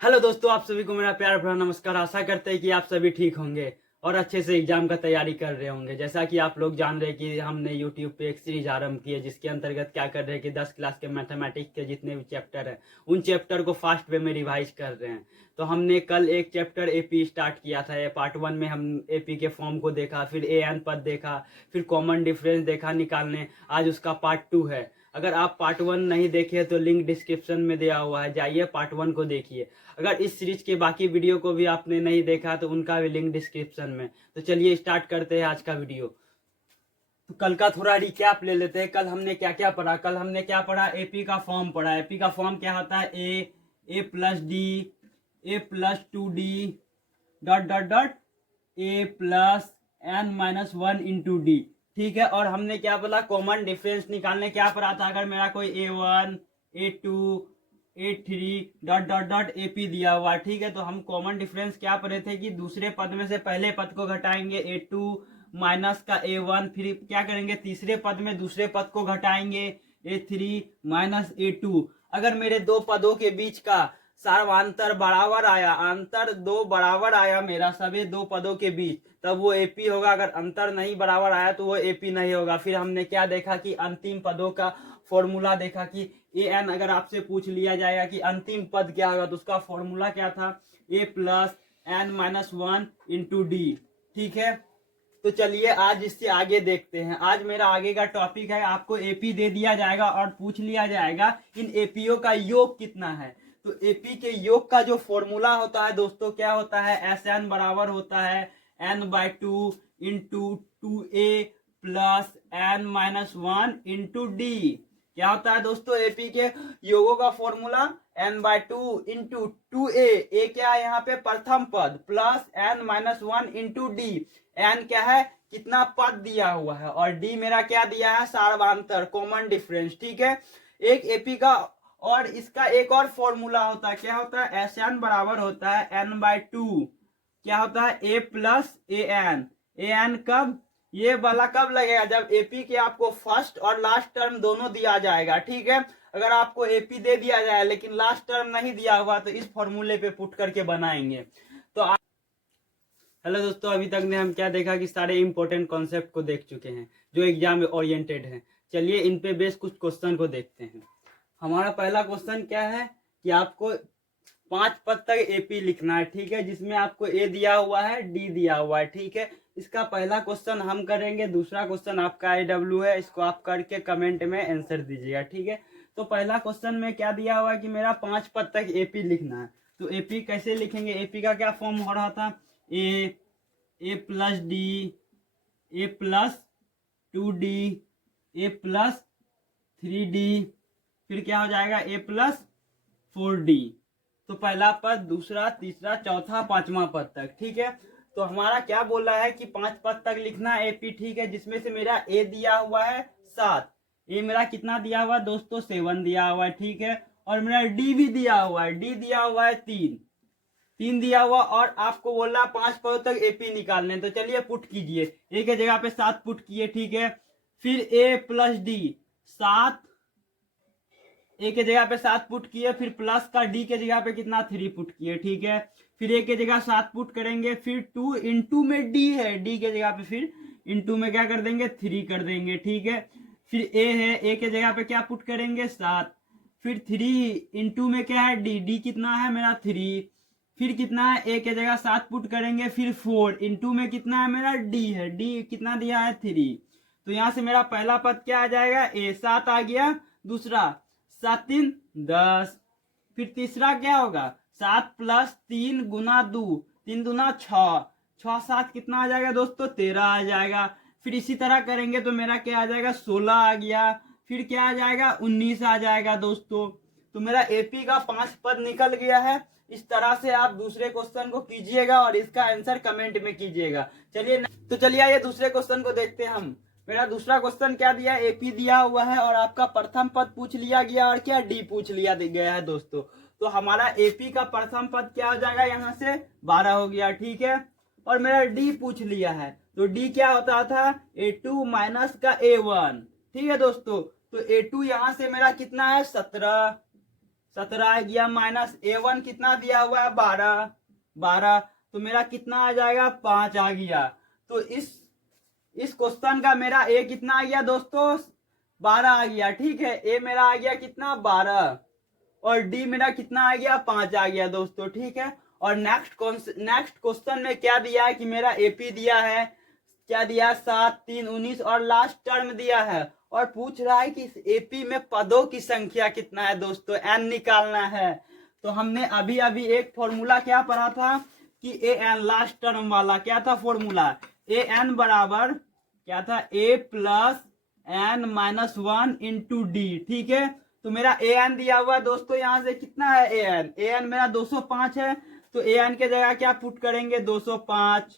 Hello दोस्तों, आप सभी को मेरा प्यार भरा नमस्कार। आशा करते हैं कि आप सभी ठीक होंगे और अच्छे से एग्जाम का तैयारी कर रहे होंगे। जैसा कि आप लोग जान रहे हैं कि हमने यूट्यूब पे एक सीरीज आरंभ की है, जिसके अंतर्गत क्या कर रहे हैं कि 10 क्लास के मैथमेटिक्स के जितने भी चैप्टर हैं उन चैप्टर को फास्ट वे में रिवाइज कर रहे हैं। तो हमने कल एक चैप्टर एपी स्टार्ट किया था। पार्ट 1 में हम एपी के फॉर्म को देखा, फिर ए एन पद देखा, फिर कॉमन डिफरेंस देखा निकालने। आज उसका पार्ट 2 है। अगर आप पार्ट 1 नहीं देखे तो लिंक डिस्क्रिप्शन में दिया हुआ है, जाइए पार्ट 1 को देखिए। अगर इस सीरीज के बाकी वीडियो को भी आपने नहीं देखा तो उनका भी लिंक डिस्क्रिप्शन में। तो चलिए स्टार्ट करते हैं आज का वीडियो। तो कल का थोड़ा रिकैप ले लेते हैं। कल हमने क्या क्या पढ़ा। कल हमने क्या पढ़ा, एपी का फॉर्म पढ़ा। एपी का फॉर्म क्या होता है, A plus D, A plus 2d dot dot dot A plus N minus 1 × d। ठीक है। और हमने क्या बोला, कॉमन डिफरेंस निकालने क्या पढ़ा था। अगर मेरा कोई A1 A2 A3 dot dot dot AP दिया हुआ, ठीक है, तो हम कॉमन डिफरेंस क्या पढ़े थे कि दूसरे पद में से पहले पद को घटाएंगे A2 माइनस का A1, फिर क्या करेंगे तीसरे पद में दूसरे पद को घटाएंगे A3 माइनस A2। अगर मेरे दो पदों के बीच का सार्वांतर बराबर आया, अंतर दो बराबर आया मेरा सभी दो पदों के बीच, तब वो एपी होगा। अगर अंतर नहीं बराबर आया तो वो एपी नहीं होगा। फिर हमने क्या देखा कि अंतिम पदों का फॉर्मूला देखा कि ए एन, अगर आपसे पूछ लिया जाएगा कि अंतिम पद क्या होगा तो उसका फॉर्मूला क्या था, A plus N minus 1 × d। ठीक है। तो चलिए आज इससे आगे देखते हैं। आज मेरा आगे का टॉपिक है, आपको एपी दे दिया जाएगा और पूछ लिया जाएगा इन एपीओ का योग कितना है। तो एपी के योग का जो फॉर्मूला होता है दोस्तों, क्या होता है, एस एन बराबर होता है n/2 × 2a plus n minus 1 × d। क्या होता है दोस्तों, एपी के योगों का फॉर्मूला n/2 × 2a। ए क्या है यहाँ पे, प्रथम पद, plus n minus 1 × d। n क्या है, कितना पद दिया हुआ है, और d मेरा क्या दिया है, सार्वांतर, कॉमन डिफरेंस। ठीक है। एक एपी का और इसका एक और फॉर्मूला होता है, क्या होता है, एस एन बराबर होता है n/2, क्या होता है, A plus A N. A N कब, ये वाला कब लगेगा, जब एपी के आपको फर्स्ट और लास्ट टर्म दोनों दिया जाएगा। ठीक है। अगर आपको एपी दे दिया जाए लेकिन लास्ट टर्म नहीं दिया हुआ तो इस फॉर्मूले पे पुट करके बनाएंगे। तो हेलो दोस्तों, अभी तक ने हम क्या देखा कि सारे इंपॉर्टेंट कॉन्सेप्ट को देख चुके हैं जो एग्जाम ओरिएंटेड हैं। चलिए इन पे बेस कुछ क्वेश्चन को देखते हैं। हमारा पहला क्वेश्चन क्या है कि आपको 5 पद तक एपी लिखना है। ठीक है, जिसमें आपको ए दिया हुआ है, डी दिया हुआ है। ठीक है, इसका पहला क्वेश्चन हम करेंगे। दूसरा क्वेश्चन आपका AW है, इसको आप करके कमेंट में आंसर दीजिएगा। ठीक है। तो पहला क्वेश्चन में क्या दिया हुआ है कि मेरा 5 पद तक एपी लिखना है। तो एपी कैसे लिखेंगे, एपी का क्या फॉर्म हो रहा था, A plus D, A plus 2d, A plus 3d, फिर क्या हो जाएगा ए प्लस 4d। तो पहला पद, दूसरा, तीसरा, चौथा, पांचवा पद तक। ठीक है। तो हमारा क्या बोल रहा है कि 5 पद तक लिखना है एपी। ठीक है, जिसमें से मेरा ए दिया हुआ है 7, ए मेरा कितना दिया हुआ है दोस्तों, 7 दिया हुआ है। ठीक है। और मेरा डी भी दिया हुआ है, डी दिया हुआ है 3 दिया हुआ, और आपको बोल रहा है 5 पदों तक एपी निकालने। तो चलिए पुट कीजिए, ए के जगह पे 7 पुट किए। ठीक है। फिर ए प्लस डी 7, ए के जगह पे 7 पुट किए, फिर प्लस का डी के जगह पे कितना 3 पुट किए। ठीक है। फिर ए के जगह 7 पुट करेंगे, फिर 2 × में डी है, डी के जगह पे फिर इंटू में क्या कर देंगे, 3 कर देंगे। ठीक है। फिर ए है, ए के जगह पे क्या पुट करेंगे, 7, फिर 3 × में क्या है, डी, डी कितना है मेरा 3, फिर कितना है, ए के जगह 7 पुट करेंगे, फिर 4 × में कितना है मेरा, डी है, डी कितना दिया है 3। तो यहां से मेरा पहला पद क्या आ जाएगा, ए 7 आ गया, दूसरा 7 × 3 10, फिर तीसरा क्या होगा, 7 + 3 × 2, 3 दूना 6, 6 7 कितना आ जाएगा दोस्तों, 13 आ जाएगा। फिर इसी तरह करेंगे तो मेरा क्या आ जाएगा, 16 आ गया, फिर क्या आ जाएगा, 19 आ जाएगा दोस्तों। तो मेरा एपी का 5 पद निकल गया है। इस तरह से आप दूसरे क्वेश्चन को कीजिएगा और इसका आंसर कमेंट में कीजिएगा। चलिए आइए दूसरे क्वेश्चन को देखते हैं हम। मेरा दूसरा क्वेश्चन क्या दिया, एपी दिया हुआ है और आपका प्रथम पद पूछ लिया गया और क्या डी पूछ लिया गया है दोस्तों। तो हमारा एपी का प्रथम पद क्या हो जाएगा, यहाँ से 12 हो गया। ठीक है। और मेरा डी पूछ लिया है, तो डी क्या होता था, A2 माइनस का A1। ठीक है दोस्तों। तो A2 यहाँ से मेरा कितना है, 17 17 आ गया, माइनस A1 कितना दिया हुआ है 12, तो मेरा कितना आ जाएगा 5 आ गया। तो इस क्वेश्चन का मेरा ए कितना आ गया दोस्तों 12 आ गया। ठीक है, ए मेरा आ गया कितना 12 और डी मेरा कितना आ गया 5 आ गया दोस्तों। ठीक है, और नेक्स्ट क्वेश्चन में क्या दिया है कि मेरा एपी दिया है, क्या दिया 7 3 19 और लास्ट टर्म दिया है और पूछ रहा है कि इस एपी में पदों की संख्या कितना है दोस्तों, एन निकालना है। तो हमने अभी अभी एक फॉर्मूला क्या पढ़ा था कि ए एन लास्ट टर्म वाला क्या था फॉर्मूला, ए एन बराबर क्या था A plus N minus 1 into D. ठीक है, तो मेरा ए एन दिया हुआ है दोस्तों, यहाँ से कितना है ए एन मेरा 205 है, तो ए एन के जगह क्या पुट करेंगे 205।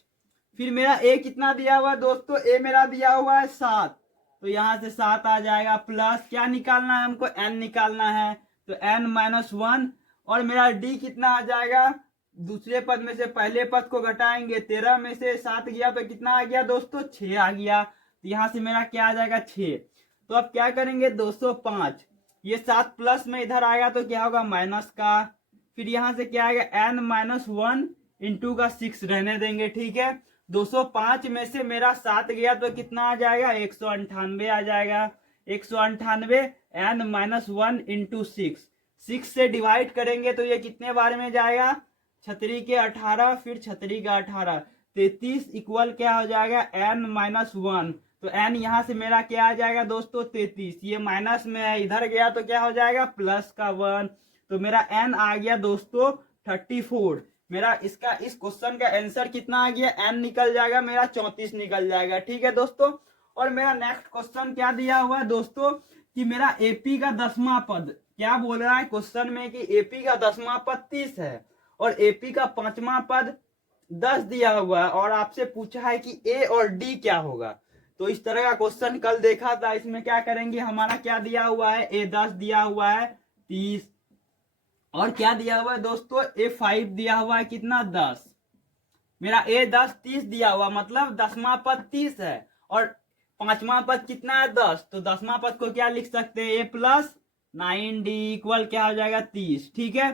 फिर मेरा ए कितना दिया हुआ है दोस्तों, ए मेरा दिया हुआ है 7, तो यहाँ से 7 आ जाएगा, प्लस क्या निकालना है हमको एन निकालना है, तो एन माइनस 1 और मेरा डी कितना आ जाएगा, दूसरे पद में से पहले पद को घटाएंगे, 13 में से 7 गया तो कितना आ गया दोस्तों 6 आ गया। तो यहाँ से मेरा क्या आ जाएगा 6। तो अब क्या करेंगे 205, ये 7 प्लस में इधर आएगा तो क्या होगा माइनस का, फिर यहाँ से क्या आएगा एन माइनस 1 इंटू का 6 रहने देंगे। ठीक है, 205 में से मेरा 7 गया तो कितना आ जाएगा 198 आ जाएगा, 198 एन माइनस 1 इंटू 6 से डिवाइड करेंगे तो ये कितने बार में जाएगा, छतरी के 18 फिर छतरी का 18, 33 इक्वल क्या हो जाएगा एन माइनस 1। तो एन यहाँ से मेरा क्या आ जाएगा दोस्तों 33, ये माइनस में है इधर गया तो क्या हो जाएगा प्लस का 1, तो मेरा एन आ गया दोस्तों 34। मेरा इसका इस क्वेश्चन का आंसर कितना आ गया, एन निकल जाएगा मेरा 34 निकल जाएगा। ठीक है दोस्तों, और मेरा नेक्स्ट क्वेश्चन क्या दिया हुआ है दोस्तों कि मेरा एपी का 10वां पद, क्या बोल रहा है क्वेश्चन में कि एपी का 10वां पद 30 है और एपी का 5वां पद 10 दिया हुआ है और आपसे पूछा है कि ए और डी क्या होगा। तो इस तरह का क्वेश्चन कल देखा था, इसमें क्या करेंगे, हमारा क्या दिया हुआ है ए 10 दिया हुआ है 30 और क्या दिया हुआ है दोस्तों ए 5 दिया हुआ है कितना 10, मेरा ए 10 30 दिया हुआ मतलब 10वां पद 30 है और 5वां पद कितना है 10, तो 10वां पद को क्या लिख सकते हैं ए प्लस 9 डी इक्वल क्या हो जाएगा 30। ठीक है,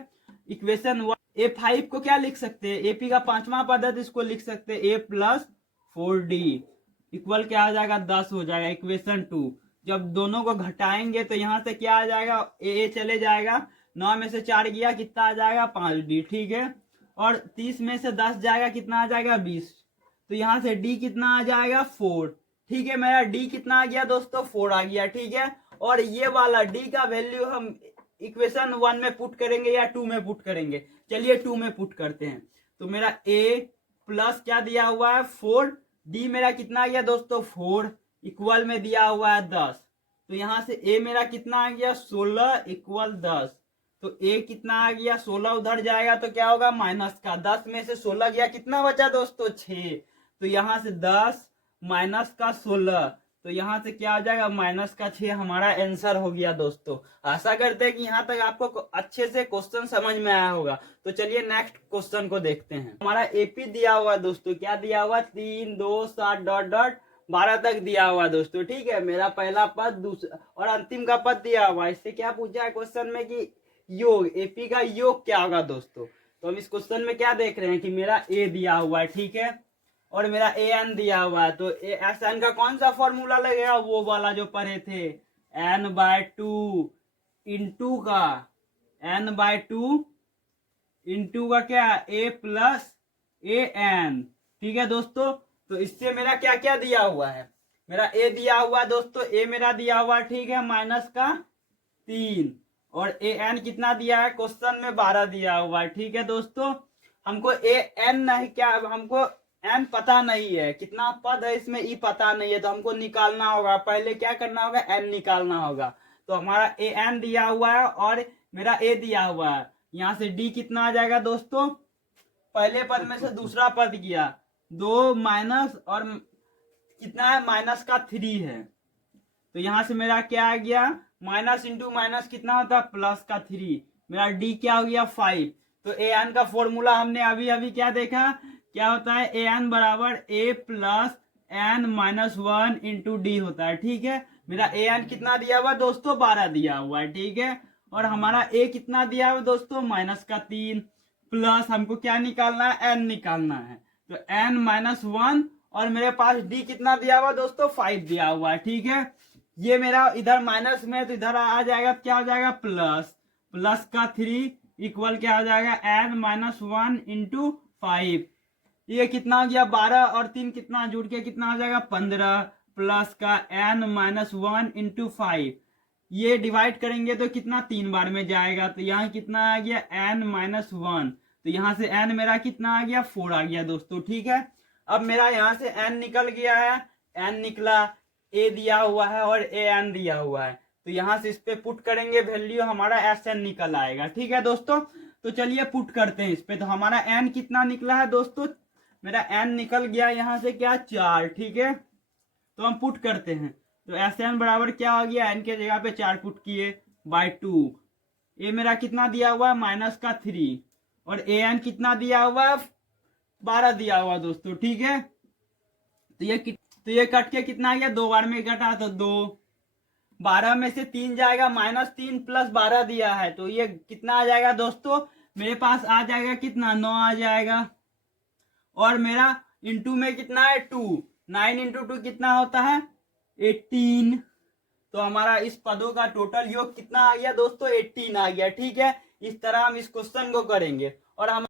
इक्वेशन 1 ए 5 को क्या लिख सकते हैं, एपी का 5वां पद है तो इसको लिख सकते हैं ए प्लस 4 डी इक्वल क्या हो जाएगा 10 हो जाएगा। इक्वेशन 2 जब दोनों को घटाएंगे तो यहाँ से क्या आ जाएगा ए चले जाएगा, 9 में से 4 गया कितना आ जाएगा 5 डी। ठीक है, और 30 में से 10 जाएगा कितना आ जाएगा 20, तो यहाँ से डी कितना आ जाएगा 4। ठीक है, मेरा डी कितना आ गया दोस्तों 4 आ गया। ठीक है, और ये वाला डी का वैल्यू हम इक्वेशन 1 में पुट करेंगे या 2 में पुट करेंगे, चलिए 2 में पुट करते हैं। तो मेरा ए प्लस क्या दिया हुआ है 4, डी मेरा कितना आ गया दोस्तों 4 इक्वल में दिया हुआ है 10, तो यहाँ से ए मेरा कितना आ गया 16 इक्वल 10, तो ए कितना आ गया 16 उधर जाएगा तो क्या होगा माइनस का, 10 में से 16 गया कितना बचा दोस्तों 6, तो यहाँ से 10 माइनस का 16, तो यहाँ से क्या आ जाएगा माइनस का 6 हमारा आंसर हो गया दोस्तों। आशा करते हैं कि यहाँ तक आपको अच्छे से क्वेश्चन समझ में आया होगा। तो चलिए नेक्स्ट क्वेश्चन को देखते हैं। हमारा एपी दिया हुआ दोस्तों, क्या दिया हुआ 3 2 7 डॉट डॉट 12 तक दिया हुआ दोस्तों। ठीक है, मेरा पहला पद दूसरा और अंतिम का पद दिया हुआ। इससे क्या पूछा है क्वेश्चन में कि योग, एपी का योग क्या होगा दोस्तों। तो हम इस क्वेश्चन में क्या देख रहे हैं कि मेरा ए दिया हुआ है, ठीक है, और मेरा ए एन दिया हुआ है, तो एस एन का कौन सा फॉर्मूला लगेगा, वो वाला जो पढ़े थे n/2 इंटू का n/2 इंटू का क्या ए प्लस ए एन। ठीक है दोस्तों, तो इससे मेरा क्या क्या दिया हुआ है, मेरा ए दिया हुआ है दोस्तों, ए मेरा दिया हुआ है, ठीक है, माइनस का 3 और ए एन कितना दिया है क्वेश्चन में 12 दिया हुआ है। ठीक है दोस्तों, हमको ए एन नहीं, क्या हमको एन पता नहीं है, कितना पद है इसमें ई पता नहीं है, तो हमको निकालना होगा, पहले क्या करना होगा एन निकालना होगा। तो हमारा ए एन दिया हुआ है और मेरा ए दिया हुआ है, यहाँ से डी कितना आ जाएगा दोस्तों, पहले पद में से दूसरा पद गया 2 माइनस और कितना है माइनस का 3 है, तो यहाँ से मेरा क्या आ गया माइनस इंटू माइनस कितना होता है प्लस का 3, मेरा डी क्या हो गया 5। तो ए एन का फॉर्मूला हमने अभी अभी क्या देखा, क्या होता है ए एन बराबर A plus N minus 1 into D होता है। ठीक है, मेरा ए एन कितना दिया हुआ दोस्तों 12 दिया हुआ है। ठीक है, और हमारा ए कितना दिया हुआ दोस्तों, -3, प्लस हमको क्या निकालना है, एन निकालना है, तो n-1, और मेरे पास डी कितना दिया हुआ दोस्तों, 5 दिया हुआ है। ठीक है, ये मेरा इधर माइनस में है तो इधर आ जाएगा, क्या हो जाएगा, प्लस का 3 इक्वल क्या हो जाएगा, n-1 इंटू 5। ये कितना हो गया, 12 और 3 कितना जुड़ के कितना हो जाएगा, 15, प्लस का n-1 इंटू 5। ये डिवाइड करेंगे तो कितना 3 बार में जाएगा, तो यहाँ कितना आ गया, n-1, तो यहाँ से n मेरा कितना आ गया, 4 आ गया दोस्तों। ठीक है, अब मेरा यहाँ से n निकल गया है, n निकला, a दिया हुआ है और an दिया हुआ है, तो यहाँ से इस पे पुट करेंगे वैल्यू, हमारा SN निकल आएगा। ठीक है दोस्तों, तो चलिए पुट करते हैं इस पे, तो हमारा n कितना निकला है दोस्तों, मेरा n निकल गया यहाँ से क्या, 4। ठीक है, तो हम पुट करते हैं, तो SN बराबर क्या हो गया, n के जगह पे 4 पुट किए बाय 2। ए मेरा कितना दिया हुआ है, -3, और an कितना दिया हुआ है, 12 दिया हुआ दोस्तों। ठीक है, तो ये कट के कितना आ गया, 2 बार में कटा तो 2, 12 में से 3 जाएगा, -3 प्लस 12 दिया है, तो ये कितना आ जाएगा दोस्तों, मेरे पास आ जाएगा कितना, 9 आ जाएगा, और मेरा इंटू में कितना है, 2, 9 इंटू 2 कितना होता है, 18। तो हमारा इस पदों का टोटल योग कितना आ गया दोस्तों, 18 आ गया। ठीक है, इस तरह हम इस क्वेश्चन को करेंगे, और हम